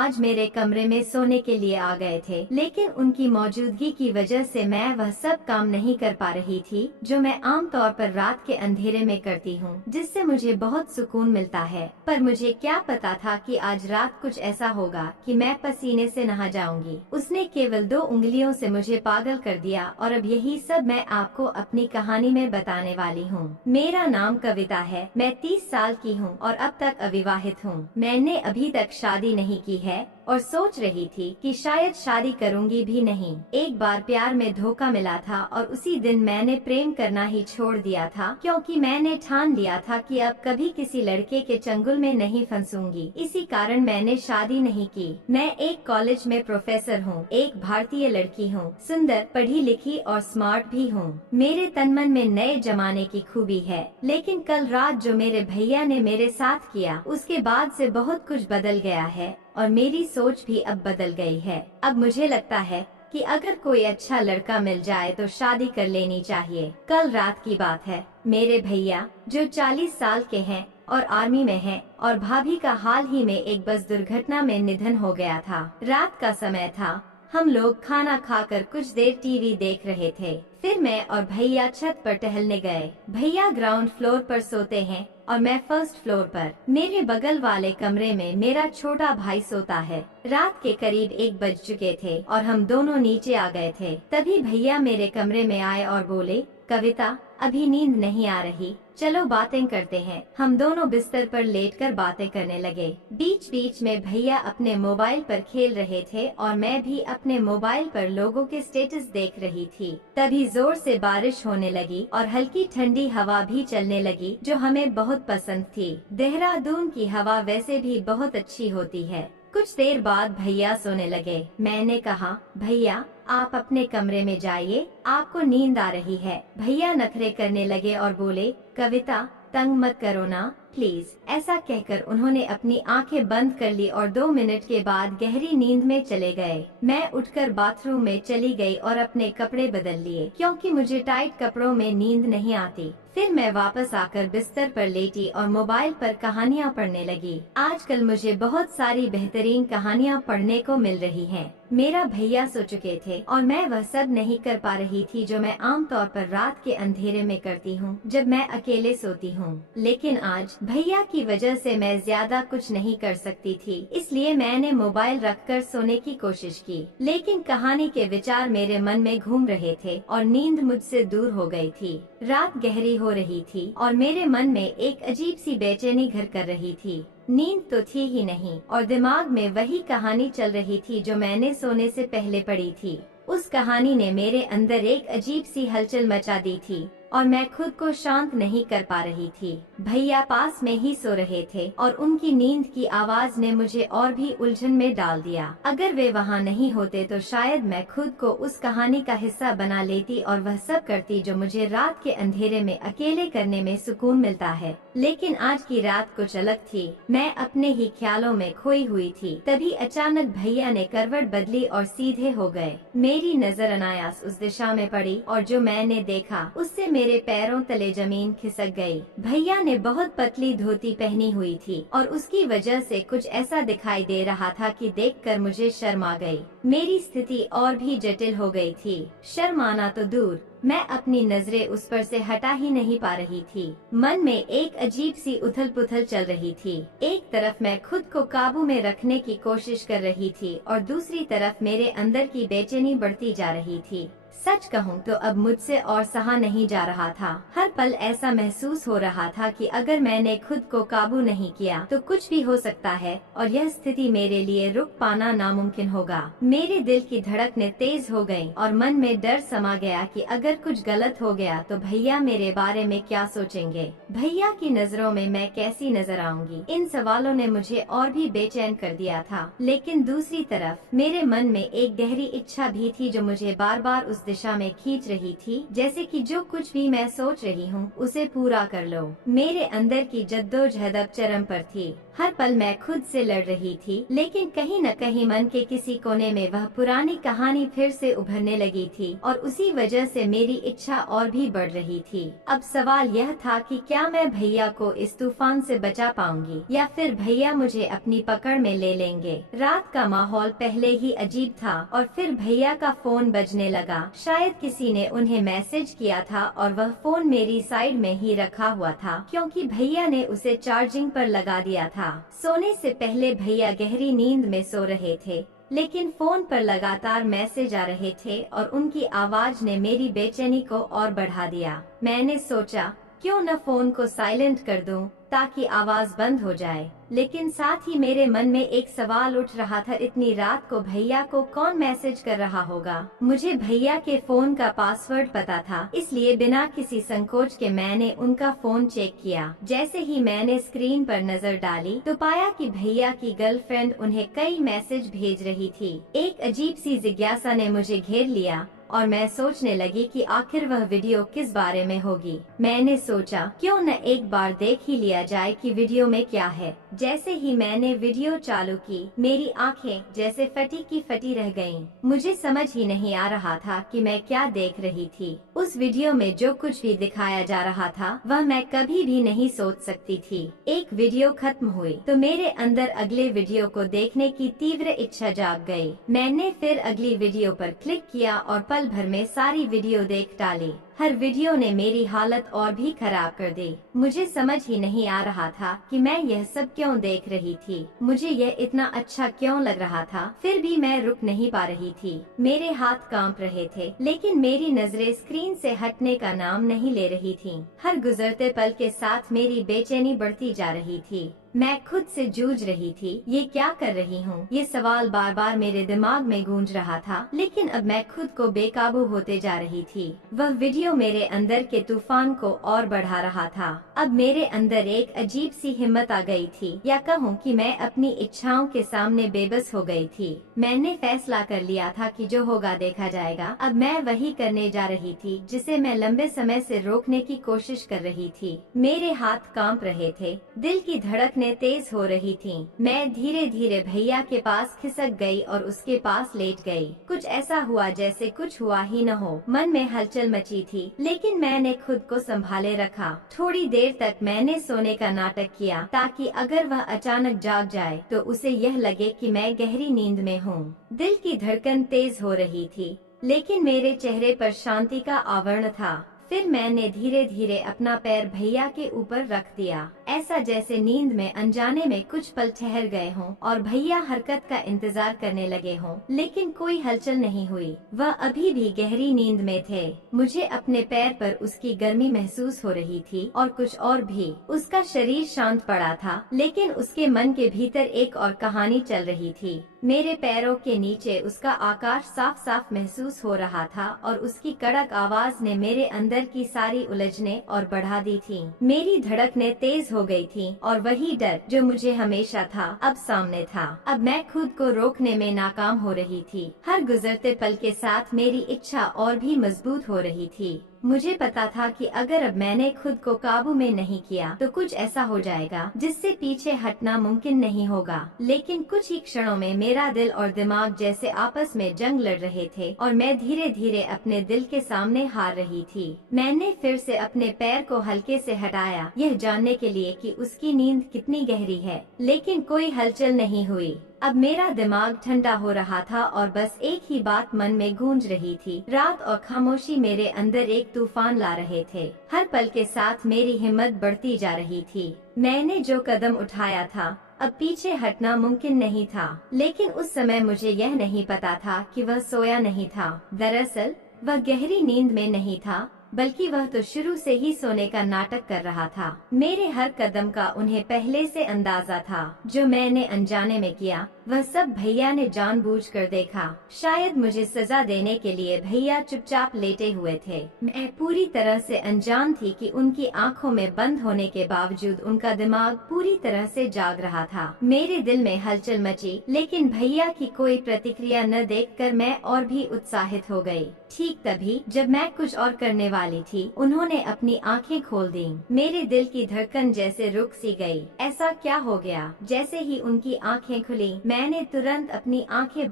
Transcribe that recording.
आज मेरे कमरे में सोने के लिए आ गए थे, लेकिन उनकी मौजूदगी की वजह से मैं वह सब काम नहीं कर पा रही थी जो मैं आमतौर पर रात के अंधेरे में करती हूँ, जिससे मुझे बहुत सुकून मिलता है। पर मुझे क्या पता था कि आज रात कुछ ऐसा होगा कि मैं पसीने से नहा जाऊंगी। उसने केवल 2 उंगलियों से मुझे पागल कर दिया और अब यही सब मैं आपको अपनी कहानी में बताने वाली हूँ। मेरा नाम कविता है, मैं 30 साल की हूँ और अब तक अविवाहित हूँ। मैंने अभी तक शादी नहीं की है और सोच रही थी कि शायद शादी करूंगी भी नहीं। एक बार प्यार में धोखा मिला था और उसी दिन मैंने प्रेम करना ही छोड़ दिया था, क्योंकि मैंने ठान लिया था कि अब कभी किसी लड़के के चंगुल में नहीं फंसूंगी। इसी कारण मैंने शादी नहीं की। मैं एक कॉलेज में प्रोफेसर हूँ, एक भारतीय लड़की हूँ, सुंदर, पढ़ी लिखी और स्मार्ट भी हूँ। मेरे तन मन में नए जमाने की खूबी है, लेकिन कल रात जो मेरे भैया ने मेरे साथ किया उसके बाद से बहुत कुछ बदल गया है और मेरी सोच भी अब बदल गई है। अब मुझे लगता है कि अगर कोई अच्छा लड़का मिल जाए तो शादी कर लेनी चाहिए। कल रात की बात है, मेरे भैया जो 40 साल के हैं और आर्मी में हैं और भाभी का हाल ही में एक बस दुर्घटना में निधन हो गया था। रात का समय था, हम लोग खाना खाकर कुछ देर टीवी देख रहे थे। फिर मैं और भैया छत पर टहलने गए। भैया ग्राउंड फ्लोर पर सोते हैं और मैं फर्स्ट फ्लोर पर। मेरे बगल वाले कमरे में मेरा छोटा भाई सोता है। रात के करीब 1 बज चुके थे और हम दोनों नीचे आ गए थे। तभी भैया मेरे कमरे में आए और बोले, कविता, अभी नींद नहीं आ रही, चलो बातें करते हैं। हम दोनों बिस्तर पर लेटकर बातें करने लगे। बीच बीच में भैया अपने मोबाइल पर खेल रहे थे और मैं भी अपने मोबाइल पर लोगों के स्टेटस देख रही थी। तभी जोर से बारिश होने लगी और हल्की ठंडी हवा भी चलने लगी, जो हमें बहुत पसंद थी। देहरादून की हवा वैसे भी बहुत अच्छी होती है। कुछ देर बाद भैया सोने लगे। मैंने कहा, भैया आप अपने कमरे में जाइए, आपको नींद आ रही है। भैया नखरे करने लगे और बोले, कविता तंग मत करो ना प्लीज। ऐसा कहकर उन्होंने अपनी आंखें बंद कर ली और 2 मिनट के बाद गहरी नींद में चले गए। मैं उठकर बाथरूम में चली गई और अपने कपड़े बदल लिए, क्योंकि मुझे टाइट कपड़ों में नींद नहीं आती। फिर मैं वापस आकर बिस्तर पर लेटी और मोबाइल पर कहानियाँ पढ़ने लगी। आजकल मुझे बहुत सारी बेहतरीन कहानियाँ पढ़ने को मिल रही हैं। मेरा भैया सो चुके थे और मैं वह सब नहीं कर पा रही थी जो मैं आमतौर पर रात के अंधेरे में करती हूँ जब मैं अकेले सोती हूँ। लेकिन आज भैया की वजह से मैं ज्यादा कुछ नहीं कर सकती थी, इसलिए मैंने मोबाइल रखकर सोने की कोशिश की। लेकिन कहानी के विचार मेरे मन में घूम रहे थे और नींद मुझसे दूर हो गई थी। रात गहरी हो रही थी और मेरे मन में एक अजीब सी बेचैनी घर कर रही थी। नींद तो थी ही नहीं और दिमाग में वही कहानी चल रही थी जो मैंने सोने से पहले पढ़ी थी। उस कहानी ने मेरे अंदर एक अजीब सी हलचल मचा दी थी और मैं खुद को शांत नहीं कर पा रही थी। भैया पास में ही सो रहे थे और उनकी नींद की आवाज ने मुझे और भी उलझन में डाल दिया। अगर वे वहाँ नहीं होते तो शायद मैं खुद को उस कहानी का हिस्सा बना लेती और वह सब करती जो मुझे रात के अंधेरे में अकेले करने में सुकून मिलता है। लेकिन आज की रात कुछ अलग थी। मैं अपने ही ख्यालों में खोई हुई थी। तभी अचानक भैया ने करवट बदली और सीधे हो गए। मेरी नजर अनायास उस दिशा में पड़ी और जो मैंने देखा उससे मेरे पैरों तले जमीन खिसक गई। भैया ने बहुत पतली धोती पहनी हुई थी और उसकी वजह से कुछ ऐसा दिखाई दे रहा था कि देखकर मुझे शर्म आ गई। मेरी स्थिति और भी जटिल हो गई थी। शर्म आना तो दूर, मैं अपनी नजरें उस पर से हटा ही नहीं पा रही थी। मन में एक अजीब सी उथल पुथल चल रही थी। एक तरफ मैं खुद को काबू में रखने की कोशिश कर रही थी और दूसरी तरफ मेरे अंदर की बेचैनी बढ़ती जा रही थी। सच कहूँ तो अब मुझसे और सहा नहीं जा रहा था। हर पल ऐसा महसूस हो रहा था कि अगर मैंने खुद को काबू नहीं किया तो कुछ भी हो सकता है और यह स्थिति मेरे लिए रुक पाना नामुमकिन होगा। मेरे दिल की धड़कनें तेज हो गईं और मन में डर समा गया कि अगर कुछ गलत हो गया तो भैया मेरे बारे में क्या सोचेंगे। भैया की नजरों में मैं कैसी नजर आऊंगी। इन सवालों ने मुझे और भी बेचैन कर दिया था। लेकिन दूसरी तरफ मेरे मन में एक गहरी इच्छा भी थी जो मुझे बार बार उस उस दिशा में खींच रही थी, जैसे कि जो कुछ भी मैं सोच रही हूँ उसे पूरा कर लो। मेरे अंदर की जद्दोजहद अब चरम पर थी। हर पल मैं खुद से लड़ रही थी, लेकिन कहीं न कहीं मन के किसी कोने में वह पुरानी कहानी फिर से उभरने लगी थी और उसी वजह से मेरी इच्छा और भी बढ़ रही थी। अब सवाल यह था कि क्या मैं भैया को इस तूफान से बचा पाऊंगी या फिर भैया मुझे अपनी पकड़ में ले लेंगे। रात का माहौल पहले ही अजीब था और फिर भैया का फोन बजने लगा। शायद किसी ने उन्हें मैसेज किया था और वह फोन मेरी साइड में ही रखा हुआ था, क्योंकि भैया ने उसे चार्जिंग पर लगा दिया था। सोने से पहले भैया गहरी नींद में सो रहे थे, लेकिन फोन पर लगातार मैसेज आ रहे थे और उनकी आवाज ने मेरी बेचैनी को और बढ़ा दिया। मैंने सोचा क्यों न फोन को साइलेंट कर दूं ताकि आवाज बंद हो जाए, लेकिन साथ ही मेरे मन में एक सवाल उठ रहा था, इतनी रात को भैया को कौन मैसेज कर रहा होगा। मुझे भैया के फोन का पासवर्ड पता था, इसलिए बिना किसी संकोच के मैंने उनका फोन चेक किया। जैसे ही मैंने स्क्रीन पर नजर डाली तो पाया कि भैया की गर्लफ्रेंड उन्हें कई मैसेज भेज रही थी। एक अजीब सी जिज्ञासा ने मुझे घेर लिया और मैं सोचने लगी कि आखिर वह वीडियो किस बारे में होगी। मैंने सोचा क्यों न एक बार देख ही लिया जाए कि वीडियो में क्या है। जैसे ही मैंने वीडियो चालू की, मेरी आंखें जैसे फटी की फटी रह गईं। मुझे समझ ही नहीं आ रहा था कि मैं क्या देख रही थी। उस वीडियो में जो कुछ भी दिखाया जा रहा था वह मैं कभी भी नहीं सोच सकती थी। एक वीडियो खत्म हुई तो मेरे अंदर अगले वीडियो को देखने की तीव्र इच्छा जाग गई। मैंने फिर अगली वीडियो पर क्लिक किया और पल भर में सारी वीडियो देख डाली। हर वीडियो ने मेरी हालत और भी खराब कर दी। मुझे समझ ही नहीं आ रहा था कि मैं यह सब क्यों देख रही थी। मुझे यह इतना अच्छा क्यों लग रहा था, फिर भी मैं रुक नहीं पा रही थी। मेरे हाथ कांप रहे थे, लेकिन मेरी नजरें स्क्रीन से हटने का नाम नहीं ले रही थीं। हर गुजरते पल के साथ मेरी बेचैनी बढ़ती जा रही थी। मैं खुद से जूझ रही थी, ये क्या कर रही हूँ। ये सवाल बार बार मेरे दिमाग में गूंज रहा था, लेकिन अब मैं खुद को बेकाबू होते जा रही थी। वह वीडियो मेरे अंदर के तूफान को और बढ़ा रहा था। अब मेरे अंदर एक अजीब सी हिम्मत आ गई थी, या कहूँ कि मैं अपनी इच्छाओं के सामने बेबस हो गई थी। मैंने फैसला कर लिया था कि जो होगा देखा जाएगा। अब मैं वही करने जा रही थी जिसे मैं लंबे समय से रोकने की कोशिश कर रही थी। मेरे हाथ कांप रहे थे, दिल की धड़कनें तेज हो रही थीं। मैं धीरे धीरे भैया के पास खिसक गई और उसके पास लेट गई। कुछ ऐसा हुआ जैसे कुछ हुआ ही न हो। मन में हलचल मची थी, लेकिन मैंने खुद को संभाले रखा। थोड़ी देर तक मैंने सोने का नाटक किया, ताकि अगर वह अचानक जाग जाए तो उसे यह लगे कि मैं गहरी नींद में हूँ। दिल की धड़कन तेज हो रही थी, लेकिन मेरे चेहरे पर शांति का आवरण था। फिर मैंने धीरे धीरे अपना पैर भैया के ऊपर रख दिया, ऐसा जैसे नींद में अनजाने में कुछ पल ठहर गए हों और भैया हरकत का इंतजार करने लगे हों, लेकिन कोई हलचल नहीं हुई। वह अभी भी गहरी नींद में थे। मुझे अपने पैर पर उसकी गर्मी महसूस हो रही थी और कुछ और भी। उसका शरीर शांत पड़ा था, लेकिन उसके मन के भीतर एक और कहानी चल रही थी। मेरे पैरों के नीचे उसका आकाश साफ साफ महसूस हो रहा था और उसकी कड़क आवाज ने मेरे अंदर की सारी उलझने और बढ़ा दी थी। मेरी धड़कनें तेज हो गई थी और वही डर जो मुझे हमेशा था अब सामने था। अब मैं खुद को रोकने में नाकाम हो रही थी। हर गुजरते पल के साथ मेरी इच्छा और भी मजबूत हो रही थी। मुझे पता था कि अगर अब मैंने खुद को काबू में नहीं किया तो कुछ ऐसा हो जाएगा जिससे पीछे हटना मुमकिन नहीं होगा। लेकिन कुछ ही क्षणों में मेरा दिल और दिमाग जैसे आपस में जंग लड़ रहे थे और मैं धीरे धीरे अपने दिल के सामने हार रही थी। मैंने फिर से अपने पैर को हल्के से हटाया, यह जानने के लिए कि उसकी नींद कितनी गहरी है, लेकिन कोई हलचल नहीं हुई। अब मेरा दिमाग ठंडा हो रहा था और बस एक ही बात मन में गूंज रही थी। रात और खामोशी मेरे अंदर एक तूफान ला रहे थे। हर पल के साथ मेरी हिम्मत बढ़ती जा रही थी। मैंने जो कदम उठाया था, अब पीछे हटना मुमकिन नहीं था। लेकिन उस समय मुझे यह नहीं पता था कि वह सोया नहीं था। दरअसल वह गहरी नींद में नहीं था, बल्कि वह तो शुरू से ही सोने का नाटक कर रहा था। मेरे हर कदम का उन्हें पहले से अंदाजा था। जो मैंने अनजाने में किया वह सब भैया ने जानबूझकर देखा। शायद मुझे सजा देने के लिए भैया चुपचाप लेटे हुए थे। मैं पूरी तरह से अनजान थी कि उनकी आंखों में बंद होने के बावजूद उनका दिमाग पूरी तरह से जाग रहा था। मेरे दिल में हलचल मची, लेकिन भैया की कोई प्रतिक्रिया न देखकर मैं और भी उत्साहित हो गई। ठीक तभी जब मैं कुछ और करने वाली थी, उन्होंने अपनी आंखें खोल दी। मेरे दिल की धड़कन जैसे रुक सी गई। ऐसा क्या हो गया? जैसे ही उनकी आंखें खुली, मैंने तुरंत अपनी आंखें